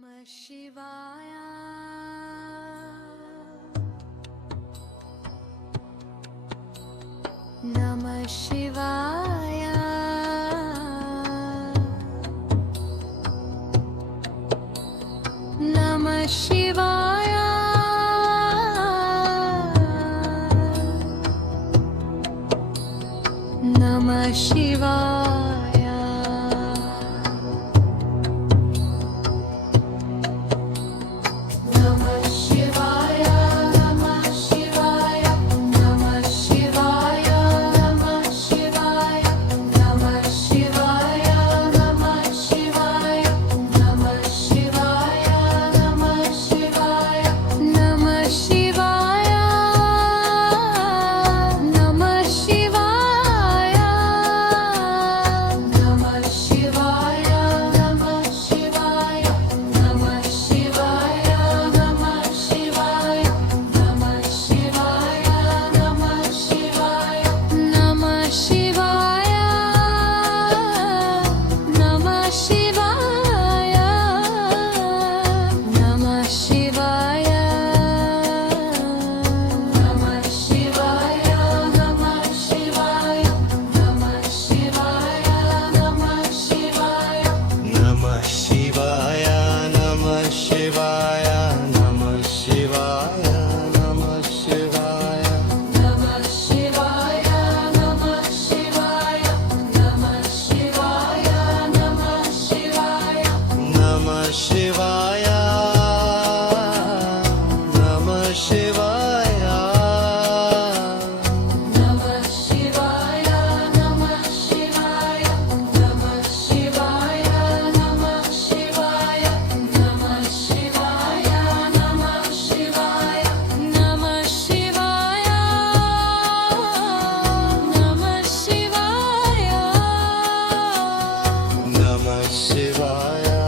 Namah Shivaya. Namah Shivaya. Namah Shivaya. Namah Shivaya. Namah Shivaya, Namah Shivaya, Namah Shivaya, Namah Shivaya, Namah Shivaya, Namah Shivaya, Namah Shivaya, Namah Shivaya, Namah Shivaya, Namah Shivaya, Namah Shivaya, Namah Shivaya, Namah Shivaya. Namah Shivaya, Namah Shivaya, Namah Shivaya, Namah Shivaya, Namah Shivaya, Namah Shivaya, Namah Shivaya, Namah Shivaya, Namah Shivaya, Namah Shivaya. Namah Shivaya, Namah Shivaya, Namah Shivaya, Namah Shivaya. Namah Shivaya, Namah Shivaya, Namah Shivaya, Namah Shivaya. Namah Shivaya, Namah Shivaya. Namah Shivaya, Namah Shivaya, Namah Shivaya, Namah Shivaya, Namah Shivaya, Namah Shivaya, Namah Shivaya, Namah Shivaya. Namah Shivaya.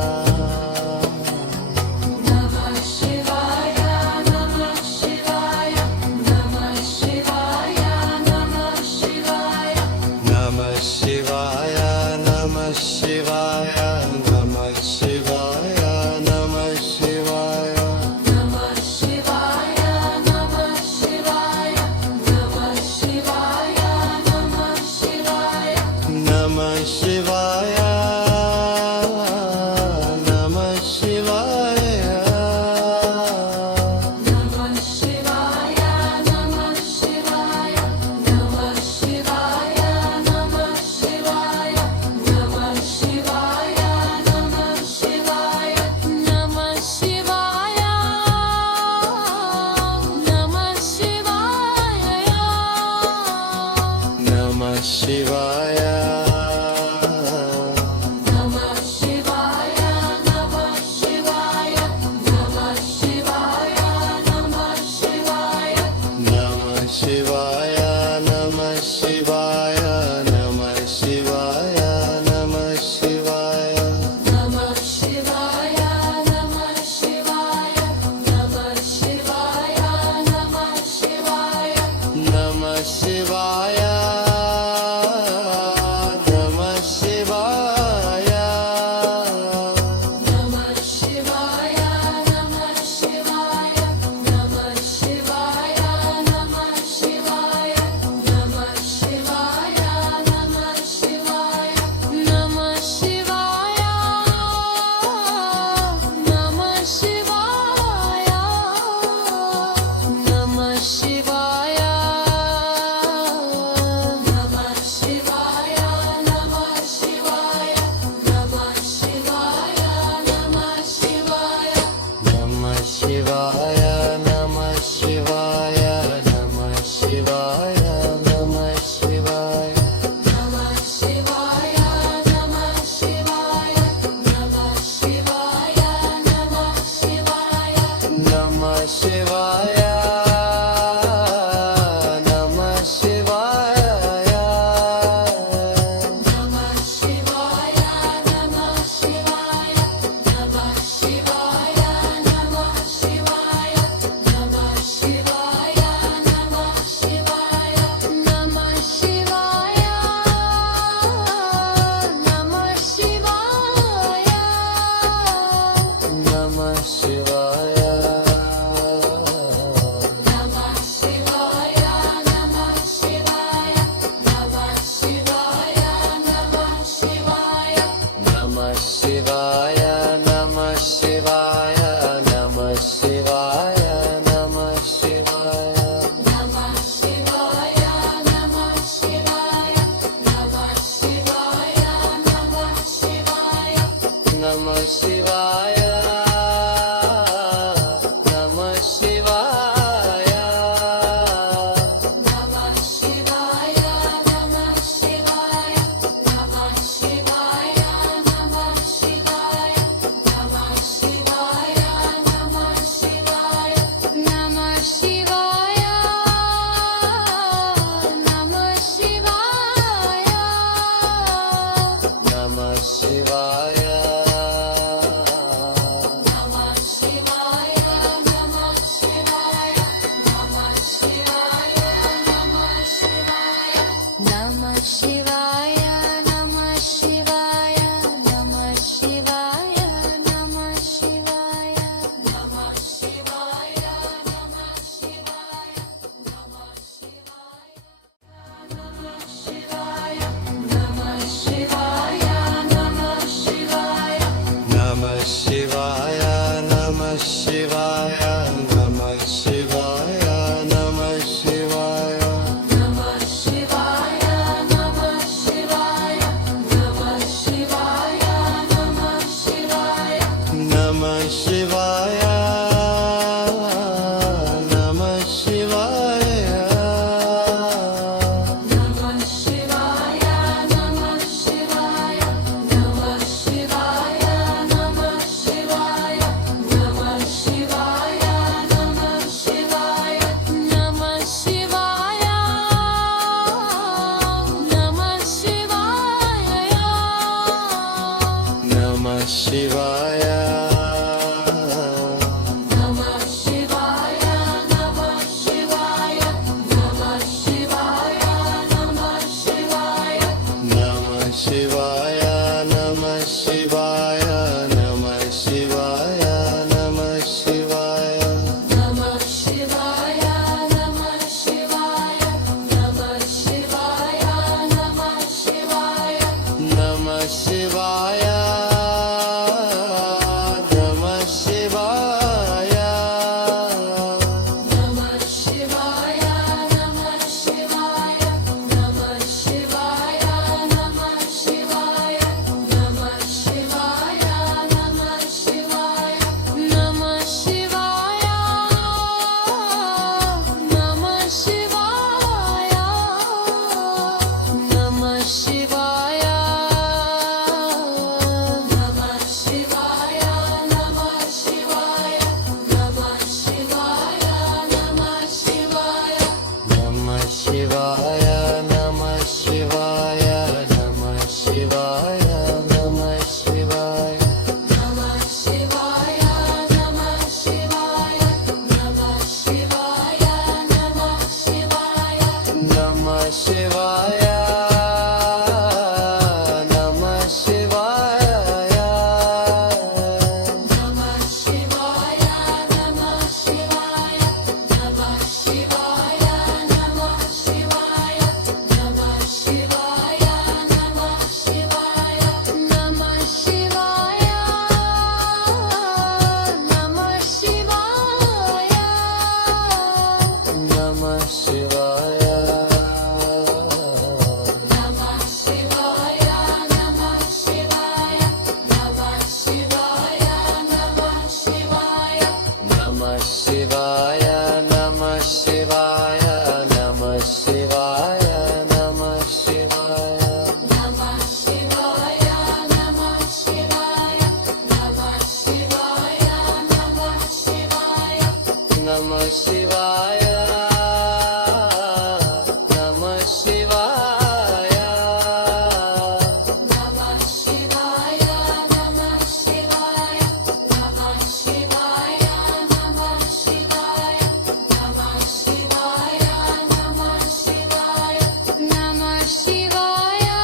శివాయ నమః శివాయ Namah Shivaya, Namah Shivaya, Namah Shivaya, Namah Shivaya, Namah Shivaya, Namah Shivaya, Namah Shivaya, Namah Shivaya, నమః శివాయ Namah Shivaya, Namah Shivaya, Namah Shivaya, Namah Shivaya, Namah Shivaya, Namah Shivaya, Namah Shivaya, Namah Shivaya, Namah Shivaya, Namah Shivaya, Namah Shivaya, Namah Shivaya, Namah Shivaya. నమః శివాయ నమః శివాయ నమః శివాయ నమః శివాయ Namah Shivaya, Namah Shivaya, Namah Shivaya, Namah Shivaya, నమః శివాయ నమః శివాయ Namah Shivaya, Namah Shivaya, Namah Shivaya, Namah Shivaya, Namah Shivaya, Namah Shivaya, Namah Shivaya, Namah Shivaya. నమః శివాయ Namah Shivaya, Namah Shivaya, Namah Shivaya, Namah Shivaya, నమః శివాయ నమః శివాయ నమః శివాయ నమః శివాయ Namah Shivaya, Namah Shivaya, Namah Shivaya, Namah Shivaya, నమః శివాయ నమః శివాయ Namah Shivaya, Namah Shivaya, Namah Shivaya, Namah Shivaya, Namah Shivaya, Namah Shivaya, Namah Shivaya, Namah Shivaya, Namah Shivaya, Namah Shivaya, Namah Shivaya, Namah Shivaya, Namah Shivaya. నమః శివాయ నమః శివాయ నమః శివాయ నమః శివాయ Namah Shivaya, Namah Shivaya, Namah Shivaya, Namah Shivaya, నమః శివాయ నమః శివాయ Namah Shivaya, Namah Shivaya, Namah Shivaya, Namah Shivaya, Namah Shivaya, Namah Shivaya, Namah Shivaya, Namah Shivaya. నమః శివాయ Namah Shivaya, Namah Shivaya, Namah Shivaya, Namah Shivaya, నమః శివాయ నమః శివాయ నమః శివాయ నమః శివాయ Namah Shivaya, Namah Shivaya, Namah Shivaya, Namah Shivaya, నమః శివాయ నమః శివాయ Namah Shivaya, Namah Shivaya, Namah Shivaya, Namah Shivaya, Namah Shivaya, Namah Shivaya,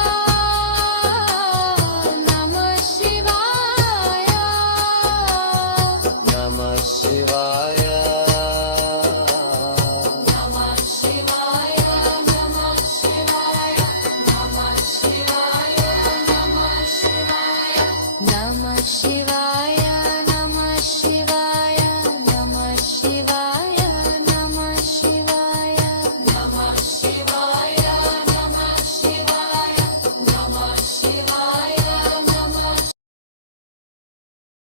Namah Shivaya, Namah Shivaya. నమః శివాయ Namah Shivaya, Namah Shivaya, Namah Shivaya, Namah Shivaya, Namah Shivaya.